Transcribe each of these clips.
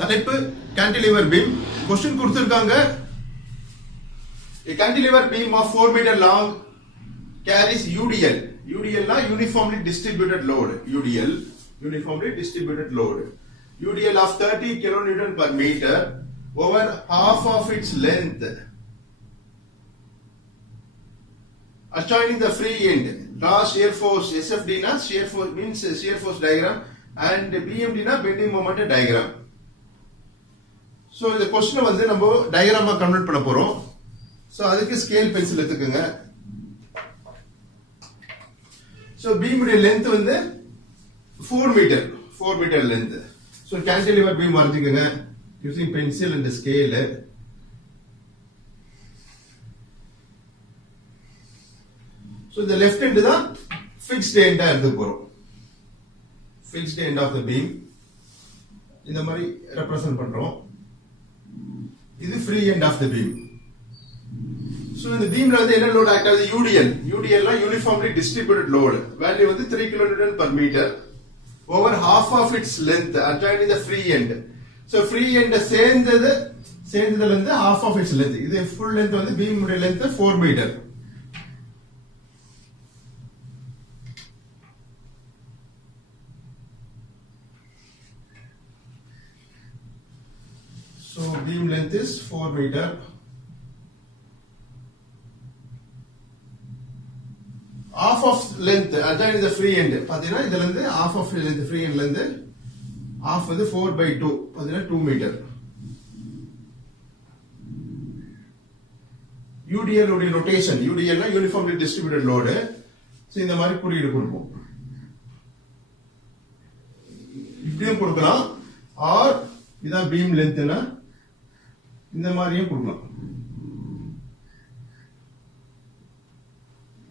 தலைப்பு cantilever beam. Question கொடுத்திருக்காங்க. A cantilever beam of 4 meter long carries UDL. UDL na uniformly distributed load. UDL uniformly distributed load. UDL of 30 kilonewton per meter over half of its length. Adjoining the free end, draw shear force. SFD na shear force means shear force diagram, and BMD na bending moment diagram. So இந்த क्वेश्चனை வந்து நம்ம டயகிராமா convert பண்ண போறோம். So அதுக்கு scale pencil எடுத்துக்கங்க. So beam உடைய length வந்து 4 metre length. So cantilever beam வரைஞ்சுக்கங்க using pencil and scale. So the left end தான் fixed end ஆ எடுத்து போறோம். Fixed end of the beam இந்த மாதிரி ரெப்ரசன்ட் பண்றோம். இது free end of the beam. So இந்த beamல வந்து என்ன லோட் ஆக்ட் ஆகுது? UDL னா uniformly distributed load. வேல்யூ வந்து 3 kN per meter over half of its length adjoining the free end. So free end சேர்ந்ததுல இருந்து half of its length. இது full length வந்து beam உடைய length 4 meter. So beam length is 4 meter. Half of length adjoining the free end. பாத்தீங்கன்னா இதுல இருந்து half of length free end ல இருந்து half வந்து 4/2 பாத்தீங்கன்னா 2 meter. UDL உடைய rotation. UDL னா uniformly distributed load. சோ இந்த மாதிரி குறியீடு கொடுப்போம். இப்படியும் கொடுக்கலாம். or இதான் beam length னா இந்த மாதிரியும் கொடுக்கலாம்.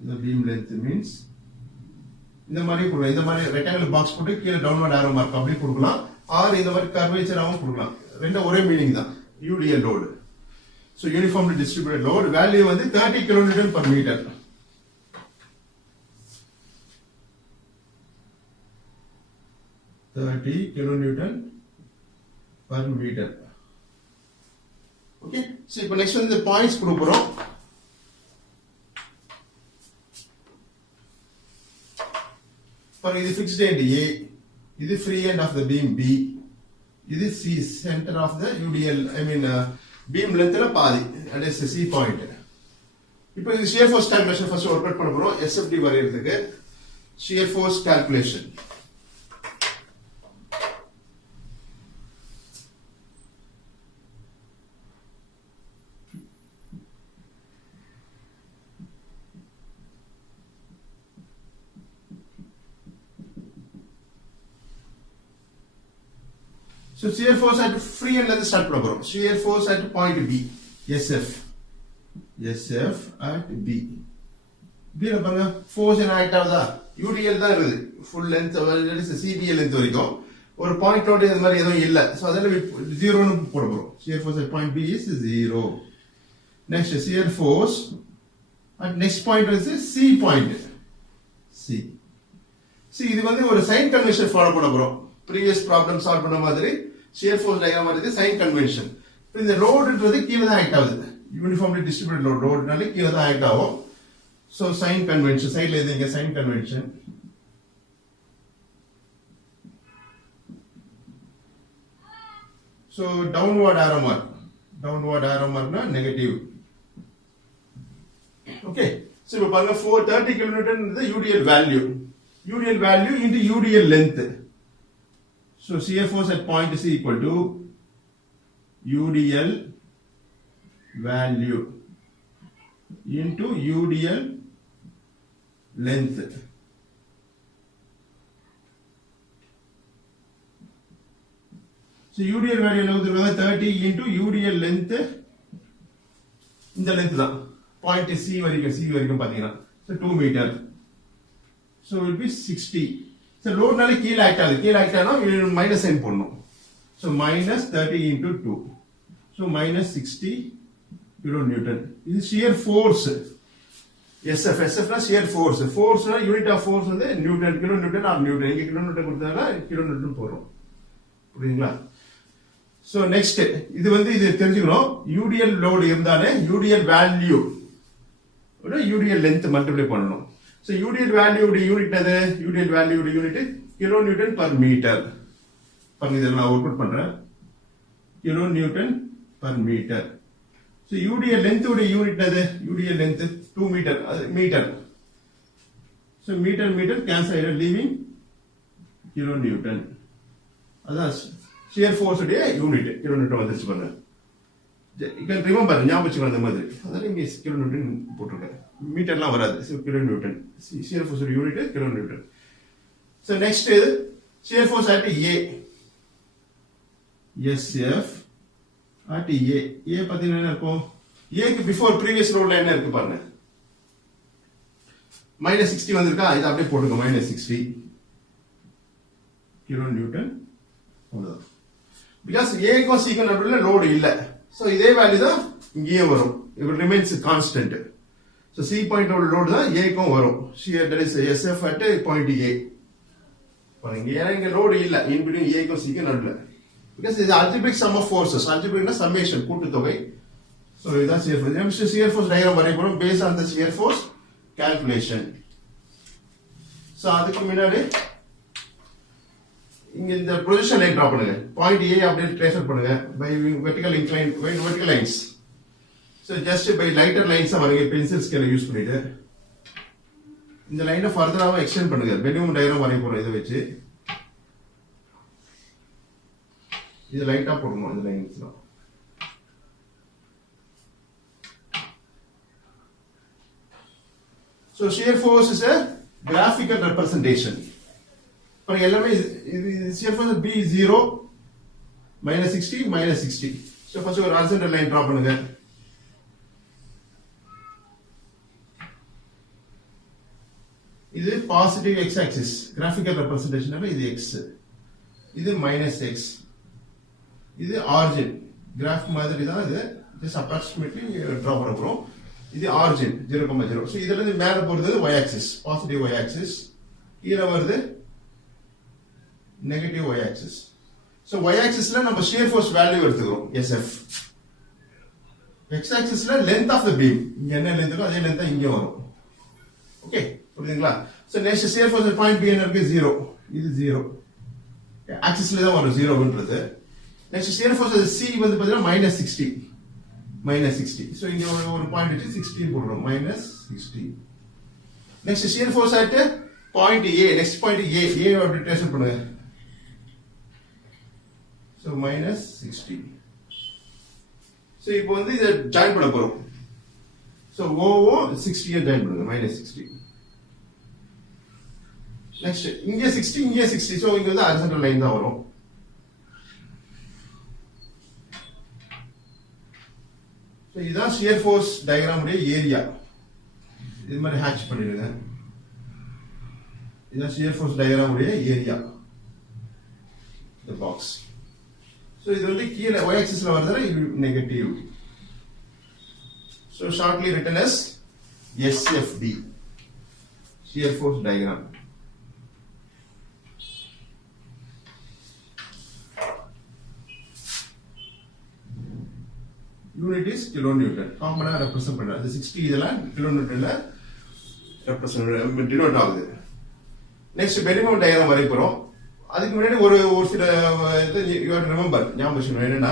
The beam length means இந்த மாதிரி கொடுக்கலாம். இந்த மாதிரி ரெக்டாங்குலர் பாக்ஸ் போட்டு கீழே டவுன்வர்ட் ஆரோ மார்க் அப்படி கொடுக்கலாம். ஆர் இந்த மாதிரி கர்வேச்சராவும் கொடுக்கலாம். ரெண்டும் ஒரே மீனிங் தான். UDL load. So uniformly distributed load value வந்து 30 kN per meter. per meter. Okay, so இப்போ next வந்து பாயிண்ட்ஸ் கொடுக்க போறோம். இது fixed end A, இது free end of the beam B, இது C, center of the UDL, beam length ல பாதி, that is C point. இப்போ இது shear force calculation first work out பண்ண போறோம். SFD வரையறதுக்கு shear force calculation. So shear force at free end ல start பண்ண போறோம். Shear force at point B, SF at B. B ல பாருங்க force என்ன ஆக்ட் ஆகுதா? UDL தான் இருக்குது. full length CBL length வரைக்கும் ஒரு பாயிண்ட் ஓட இந்த மாதிரி எதுவும் இல்ல. சோ அதனால 0 னு போட போறோம். Shear force at point B is 0. Next shear force at next point is C point. C இது வந்து ஒரு சைன் கன்வென்ஷன் ஃபாலோ பண்ண போறோம். previous problem solve பண்ண மாதிரி shear force diagram வருது sign convention. இந்த லோட்ன்றது கீழ தான் ஆக்ட் ஆகுது. uniformly distributed load லோட்னால கீழ தான் ஆக்ட் ஆகும். so sign convention சைடுல எழுதுங்க sign convention. so downward arrow mark na negative. okay, so இப்போ பாருங்க 430 kN is the UDL value into UDL length. So shear force at point is equal to UDL value into UDL length. So UDL value என்ன கொடுத்திருக்காங்க? 30 into UDL length. இந்த length தான். Point C வரைக்கும் பாத்தீங்கன்னா. So 2 meter. So it will be 60. So load நால கீழ act ஆகுது. கீழ ஆக்ட் ஆனா மைனஸ் சைன் போடணும். So minus 30 into 2. So minus 60 kN. இது shear force. SF na shear force. Force na unit of force வந்து Newton, kilo Newton R Newton. இங்க kilo Newton கொடுத்தாங்க, கிலோ நியூட்டன் போறோம். புரியுதுங்களா? So next இது தெரிஞ்சுக்கணும் UDL load இருந்தாலே UDL value ஓட UDL length multiply பண்ணனும். So UDL value ஓட யூனிட் எது? UDL value ஓட unit kilonewton per meter. பாருங்க இத நான் அவுட்புட் பண்றேன். Kilonewton per meter. So UDL length ஓட யூனிட் எது? UDL length 2 meter metre. So meter cancel ஆயிடும் leaving கிலோ நியூட்டன். அதான் shear force உடைய யூனிட் கிலோ நியூட்டன் வந்துச்சு பாருங்க. You can remember ஞாபகம் வச்சுக்கணும் அந்த மாதிரி. அதனால இங்க கிலோ நியூட்டன் போட்டுருக்கேன். மீட்டர்லாம் வராது. So kilo Newton. shear force உடைய unit kilo Newton. So next shear force at A. SF at A. A பாத்தீங்கன்னா என்ன இருக்கும்? A க்கு before previous loadல என்ன இருக்கு பாருங்க. -60 வந்திருக்கா? இத அப்படியே போடுங்க -60 கிலோ நியூட்டன். அவ்வளவுதான். Because A க்கும் C க்கும் நடுவுல லோட் இல்ல. So இதே வேல்யூ தான் இங்கேயே வரும். It will remains constant. So C point ஓட லோட் தான் A க்கும் வரும். Shear that is SF at point A. பாருங்க இங்க லோட் இல்ல in between A க்கும் C க்கும் நடுவுல. Because இது algebraic sum of forces. Algebraic னா summation கூட்டுத்தொகை. So இதான் shear force. நம்ம shear force diagram வரைய போறோம் based on the shear force calculation. So அதுக்கு முன்னாடி இங்க இந்த பொசிஷன் லைன் டிரா பண்ணுங்க. பாயிண்ட் A அப்படியே ட்ரேஸ் பண்ணுங்க by vertical incline by vertical lines. So just by lighter lines வரைங்க பென்சில் ஸ்கேல் யூஸ் பண்ணிட்டு இந்த லைனை ஃபர்தராவும் எக்ஸ்டெண்ட் பண்ணுங்க. பெனியூம் டயக்ராம் வரைய போறோம் இத வச்சு. இது லைட்டா போடுங்க இந்த லைன்ஸ்லாம். So shear force is a graphical representation. For எல்லாமே இது shear force B0 -60 -60. So first ஒரு horizontal line draw பண்ணுங்க. இது positive x axis graphical representation இது x. இது -x. இது origin graph மாதிரி தான் இது just approximately draw பண்ண போறோம். இது origin 0,0. So இதுல இருந்து மேல போறது y axis positive y axis. கீழ வருது negative y axis. So y axis ல நம்ம shear force value எடுத்துக்கிறோம் SF. X axis ல length of the beam இங்க என்ன length இருக்கோ அதே length இங்க வரும். ஓகே புரியுதுங்களா? So next shear force at point B என்ன இருக்கு 0. இது 0. axisல தான் வரும் 0ன்றது. next shear force at C வந்து பாத்தீங்கன்னா -60. -60. So இங்க ஒரு பாயிண்ட் வச்சு 16 போடுறோம் -60. next shear force at point A. next point A அப்படி ட்ரேஸ் பண்ணுங்க. So -60. So இப்போ வந்து இத ஜாயின் பண்ண போறோம். So O 60 ஜாயின் பண்ணுங்க -60. நெக்ஸ்ட் இங்க 60 இங்க 60. So இங்க வந்து horizontal லைன் தான் வரும். So இதுதான் shear force diagram உடைய ஏரியா. இது மாதிரி ஹேட்ச் பண்ணிடுங்க. இதுதான் shear force diagram உடைய ஏரியா. The box. So இது வந்து கீழ y axis ல வரதுல negative. So shortly written as SFD shear force diagram. Unit is kilonewton. காமனா ரெப்ரசன்ட் பண்றாங்க. அது 60 இதெல்லாம் கிலோநியூட்டன்ல ரெப்ரசன்ட் டினோட் ஆகுது. நெக்ஸ்ட் பெனிமம் டயக்ராம் வரைய போறோம். அதுக்கு முன்னாடி ஒரு சில யூ ஹேவ் டு ரிமெம்பர் ஞாபகம் வச்சுக்கணும். என்னன்னா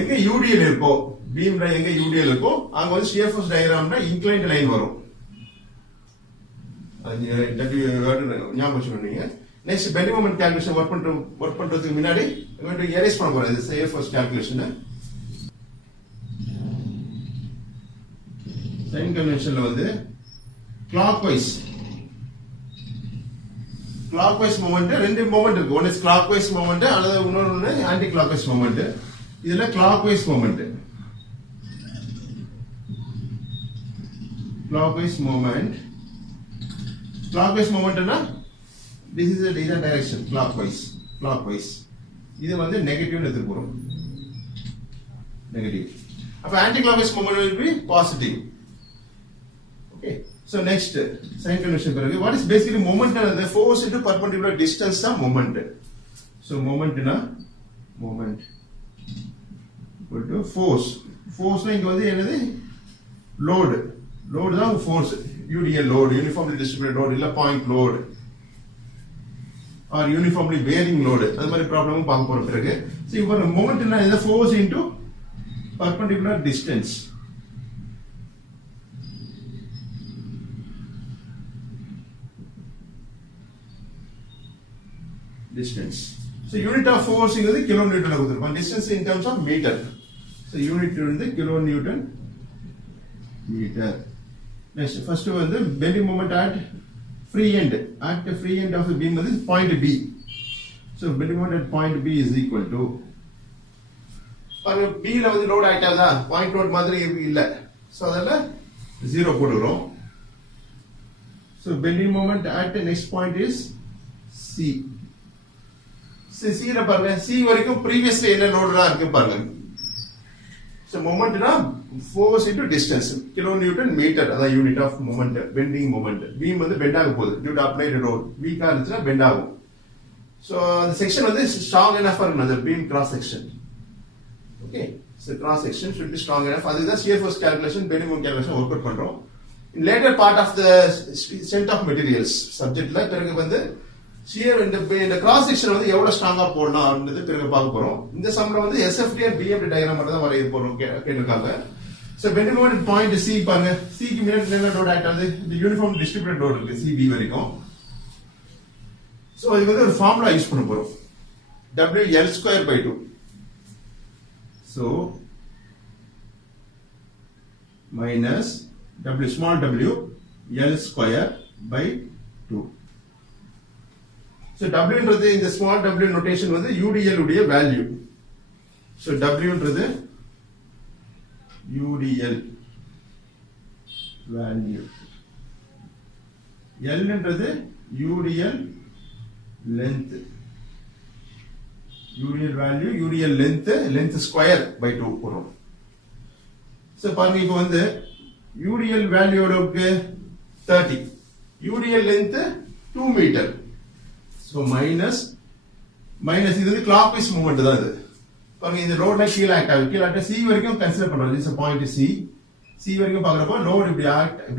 எங்க UDL இருக்கோ பீம்ல எங்க UDL இருக்கோ அங்க வந்து shear force diagramல inclined line வரும். அது ஞாபகம் வச்சுக்கணும். Next Beni moment calculation work பண்றதுக்கு முன்னாடி எரேஸ் பண்ண போறோம். இது shear force calculation சைன் கன்வென்ஷன்ல வந்து clockwise மூமெண்ட் ரெண்டு மூமெண்ட் இருக்கு. ஒன்னு clockwise மூமெண்ட் அல்லது இன்னொன்னு ஆன்டி clockwise மூமெண்ட். இதுல clockwise மூமெண்ட் மூமெண்ட்னா this is a direction clockwise. இது வந்து நெகட்டிவ்னு எடுத்து போறோம். நெகட்டிவ். அப்ப anti clockwise moment will be positive. Okay. So next sign convention பிறகு what is basically moment? The force into perpendicular distance தான் moment. So moment na moment equal to force. Force இங்க வந்து என்னது load. Load தான் force. UDL load, uniformly distributed load இல்ல point load or uniformly varying load. அது மாதிரி ப்ராப்ளமும் பார்க்க போற பிறகு. So இப்போ moment என்ன இது force into perpendicular distance. Distance. So unit of force is kilonewton கொடுத்திருக்கோம். Distance in terms of meter. So unit வந்து kilonewton meter. Next, first வந்து bending moment at free end. At the free end of the beam is point B. So bending moment at point B is equal to B ல வந்து load ஆயிட்டாதா point load மாதிரி இல்ல. So அதனால 0 போடுறோம். So bending moment at the next point is C. C ல பாருங்க C வரைக்கும் previously என்ன லோட்லாம் இருக்கு பாருங்க. So moment na force into distance kilonewton meter அதான் unit of moment bending moment. beam வந்து bend ஆக போகுது due to applied load weak ஆ இருந்துச்சுனா bend ஆகும். So the section வந்து strong enough for another beam cross section. Okay, so cross section should be strong enough. அதுதான் shear force calculation bending moment calculation work out பண்றோம். In later part of the strength of materials subjectல பிறகு வந்து shear இந்த cross section வந்து எவ்வளவு ஸ்ட்ராங்கா போடலாம் அப்படின்றது பிறகு பார்க்க போறோம். இந்த சம்ல வந்து SFD and BFD டயகிராம் மட்டும் தான் வரைய போறோம் கேட்டிருக்காங்க. So bending moment point C பாருங்க. C க்கு முன்னாடி என்ன லோட் ஆக்ட் ஆகுது? இந்த யூனிஃபார்ம் டிஸ்ட்ரிபியூட்டட் லோட் இருக்கு CB வரைக்கும். சோ இதுக்கு வந்து ஒரு ஃபார்முலா யூஸ் பண்ண போறோம். WL2/2. So minus W small w L square by 2. So W என்றது இந்த small w notation வந்து UDL உடைய value. So W என்றது UDL value. L என்றது UDL length. UDL value, UDL length square by 2 போறோம். So பாருங்க இப்போ வந்து UDL value ஓடக்கு 30. UDL length 2 meter. So minus இது வந்து clockwise movement தான் இது. பாருங்க இந்த லோட்ல கீழ ஆக்ட் ஆகுது. கீழ ஆக்ட் C வரைக்கும் கன்சிடர் பண்றோம். this is point C வரைக்கும் பார்க்கறப்போ லோட் இப்படி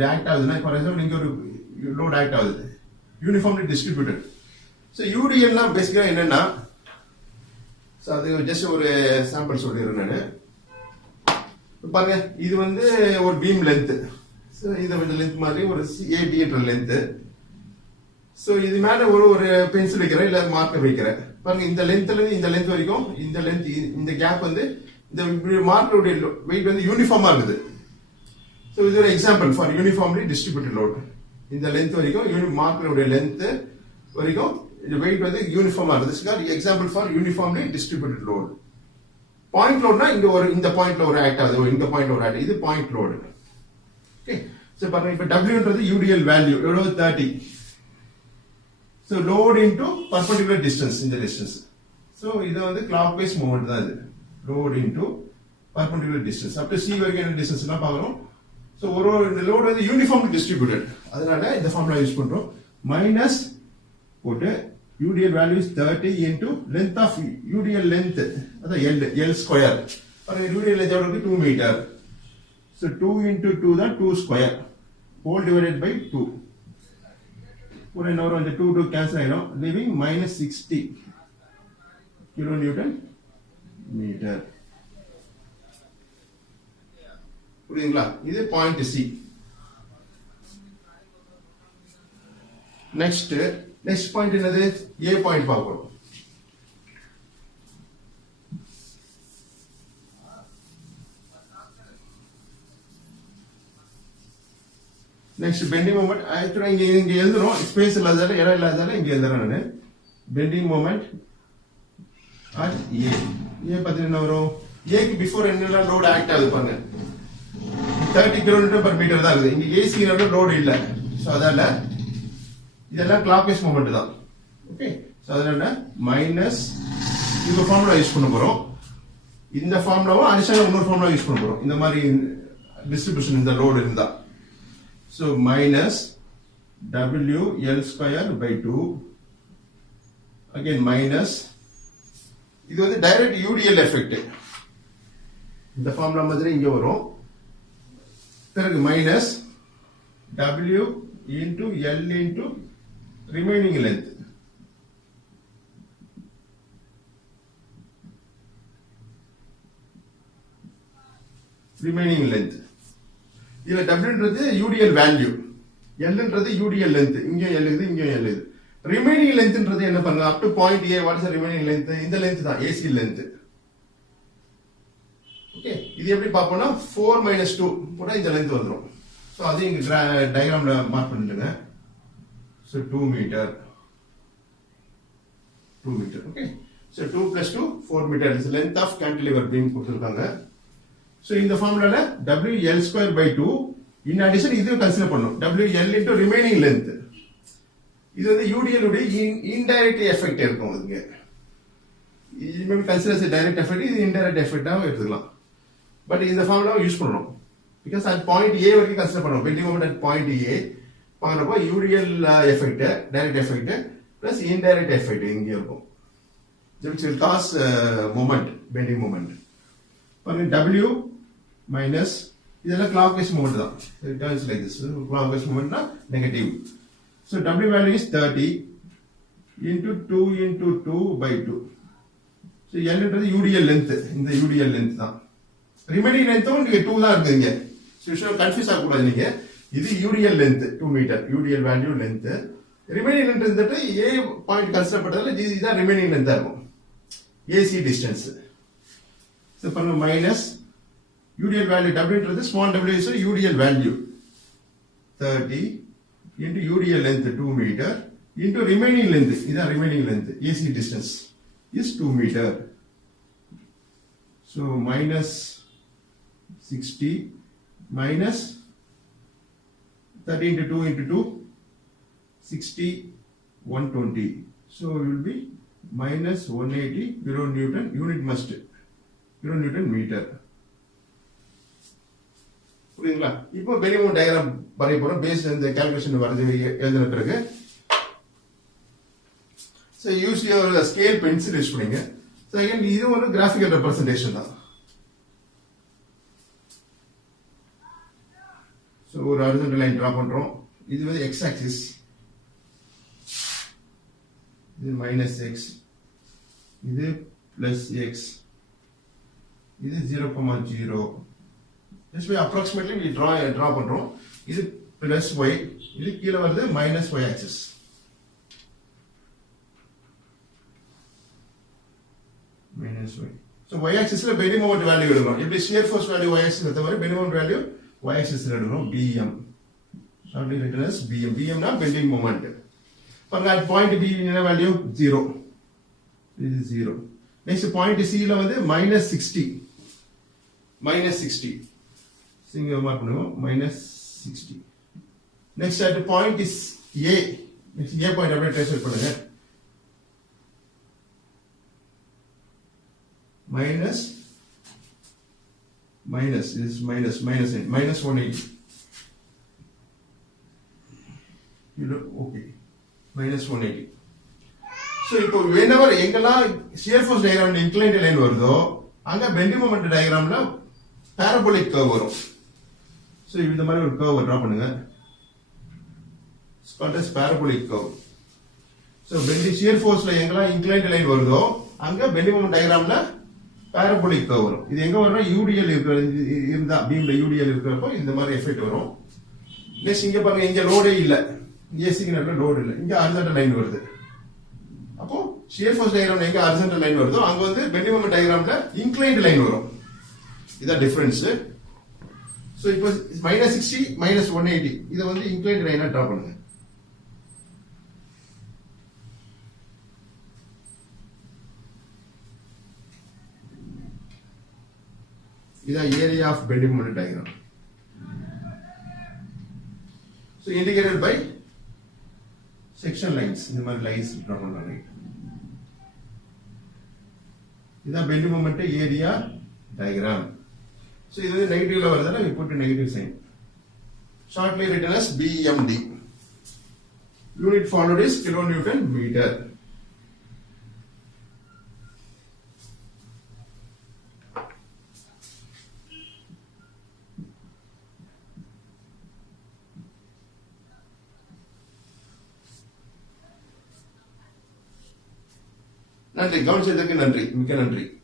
ஆக்ட் ஆகுதுன்னா ஃபார் எக்ஸாம்பிள் இங்க ஒரு லோட் ஆக்ட் ஆகுது. Uniformly distributed. So UDL னா பேசிக்கலா என்னன்னா சோ அது ஜஸ்ட் ஒரு சாம்பிள் சொல்லிறேன் நானு. பாருங்க இது வந்து ஒரு பீம் லெந்த். சோ இது வந்து லெந்த் மாதிரி ஒரு AD என்ற லெந்த். சோ இது மேல ஒரு பென்சில் வைக்கிறேன் இல்ல மார்க்கர் வைக்கிறேன். பாருங்க இந்த லெந்த்ல இருந்து இந்த லெந்த் வரைக்கும் இந்த லெந்த் இந்த கேப் வந்து இந்த மார்க்கரோட வெயிட் வந்து யூனிஃபார்மா இருக்குது. சோ இது ஒரு example for uniformly distributed load. இந்த லெந்த் வரைக்கும் மார்க்கரோட லெந்த் வரைக்கும் இந்த வெயிட் வந்து யூனிஃபார்மா இருக்குது. this is example for uniformly distributed load. point load னா இந்த பாயிண்ட்ல ஒரு ஆக்ட் ஆகுது, இந்த பாயிண்ட்ல ஒரு ஆக்ட். இது பாயிண்ட் லோட். ஓகே, சோ பாருங்க இப்போ W ன்றது UDL வேல்யூ எவ்வளவு 30. So load into perpendicular distance in the distance. So இது வந்து clockwise movement தான் இது. Load into perpendicular distance. up to C வரைக்கும் என்ன distance னா பார்க்கறோம். So இந்த load வந்து uniformly distributed. அதனால இந்த ஃபார்முலா யூஸ் பண்றோம். minus போட்டு UDL value is 30 into length of UDL length அதான் L square. பாருங்க UDL length எவ்வளவு இருக்கு 2 meter. So 2 into 2 தான் 2 square whole divided by 2. ஒரு என்ன வரும் இந்த 2 cancel ஆயிடும் leaving minus 60 kilonewton meter. புரியுதுங்களா? இது பாயிண்ட் C. நெக்ஸ்ட் பாயிண்ட் என்னது? A பாயிண்ட் பார்ப்போம். Next bending moment. ஆக்சுவலா இங்க எழுதுறோம் ஸ்பேஸ் இல்லாததால இடம் இல்லாததால இங்க எழுதுறேன் நானு. பெண்டிங் மொமெண்ட் அட் A பத்தி என்ன வரும்? A க்கு பிஃபோர் என்னெல்லாம் லோட் ஆக்ட் ஆகுது பாருங்க. 30 kN/m தான் இருக்குது. இங்க AC லோட் இல்ல. சோ அதால இதெல்லாம் clockwise movement தான். ஓகே, சோ அதனால மைனஸ் இந்த ஃபார்முலா யூஸ் பண்ண போறோம். இந்த ஃபார்முலாவை அடிஷனலா இன்னொரு ஃபார்முலா யூஸ் பண்ண போறோம். இந்த மாதிரி டிஸ்ட்ரிபியூஷன் இந்த லோட் இருந்தா. So minus WL2/2 again minus இது வந்து டைரக்ட் UDL எஃபெக்ட். இந்த ஃபார்முலா மாதிரி இங்க வரும். பிறகு minus W into L into remaining length. Remaining length. இதுல W UDL value, L UDL length. இங்க L இது, இங்க L இது. Remaining length என்ன பண்ணுங்க? Up to point A, what is the remaining length? இந்த length தான் AC length. Okay, இது எப்படி பார்ப்போம்னா 4 minus 2 போட்டா இந்த length வந்துரும். So அது இங்க டயகிராம்ல மார்க் பண்ணிடுங்க. So 2 meter. 2 meter. Okay. So 2 plus 2 4 meter is the length of cantilever beam கொடுத்திருக்காங்க. So இந்த ஃபார்முலால WL square by 2 in addition இது கன்சிடர் பண்ணனும். WL into remaining length. இது வந்து UDL உடைய indirect effect இருக்கும் இங்க. இது may consider as a direct effect, இது indirect effect ஆ எடுத்துக்கலாம். பட் இந்த ஃபார்முலாவை யூஸ் பண்ணனும். Because at point A வரைக்கும் கன்சிடர் பண்ணனும். Bending moment at point A பாக்குறப்போ UDL effect, direct effect plus indirect effect இங்க இருக்கும். Which will cause moment, bending moment. பாருங்க W minus இதெல்லாம் clockwise movement தான். It turns like this. Clockwise movement na negative. So W value is 30 into 2 into 2 by 2. So L என்றது UDL length. இந்த UDL length தான். Remaining length நீங்க 2 தான் இருக்கு இங்க. So you should confuse ஆகக்கூடாது நீங்க. இது UDL length 2 meter. UDL value length. Remaining length வந்துட்டு A point கன்சிடர் பண்றதுல இதுதான் remaining length இருக்கும். AC distance. So பண்ணு minus UDL value W என்றது small w is UDL value 30 into UDL length 2 meter into remaining length, இதான் remaining length AC distance is 2 meter. So minus 60 minus 30 into 2 into 2 60 120. So it will be minus 180 kilonewton, unit must kilonewton meter. புரியுதுங்களா? இப்போ bending moment diagram வரைய போறோம். Base இந்த calculation வரது எழுதின பிறகு so use your scale pencil use பண்ணுங்க. so again இது ஒரு graphical representation தான். so ஒரு horizontal line draw பண்றோம். இது வந்து x axis, இது minus x, இது plus x, இது 0,0. This way approximately we draw பண்றோம். இது plus y, இது கீழ வருது minus y axis. Minus y. So y axis ல bending moment value எடுக்கணும். எப்படி shear force value y axis எடுத்த மாதிரி bending moment value y axis ல எடுக்கணும். bm. Shortly written as bm. bm னா bending moment. பாருங்க at point B என்ன value 0. This is 0. Next point C ல வந்து minus 60. Minus 60. Single mark பண்ணுவோம் minus 60. Next at the point is A. Next A point அப்படியே trace பண்ணுங்க. Minus is minus 180. You look okay. Minus 180. So இப்போ whenever எங்கெல்லாம் shear force diagram inclined line வருதோ அங்க bending moment diagramல parabolic curve வரும். So இந்த மாதிரி ஒரு curve draw பண்ணுங்க. It's called as parabolic curve. So bending shear force ல எங்கெல்லாம் inclined line வருதோ அங்க bending moment diagramல parabolic curve வரும். இது எங்க வரும்னா UDL இருந்தா beamல UDL இருக்கிறப்போ இந்த மாதிரி எஃபெக்ட் வரும். நெக்ஸ்ட் இங்க பாருங்க இங்க லோடே இல்ல. ஏசிக்கு நடுவுல லோட் இல்ல. இங்க horizontal line வருது. அப்போ shear force diagramல எங்க horizontal line வருதோ அங்க வந்து bending moment diagramல inclined line வரும். இதான் டிஃபரன்ஸ். சோ இப்போ minus 60 minus 180 இத வந்து inclined line-ஆ டிரா பண்ணுங்க. இதான் area of bending moment diagram. So indicated by section lines. இந்த மாதிரி lines டிரா பண்ணலாம். இதான் bending moment area diagram. So இது வந்து நெகட்டிவ்ல வருதுனா we put a negative sign. Shortly written as BMD. Unit followed is kilonewton meter. நன்றி, கவனிச்சதுக்கு நன்றி, மிக்க நன்றி.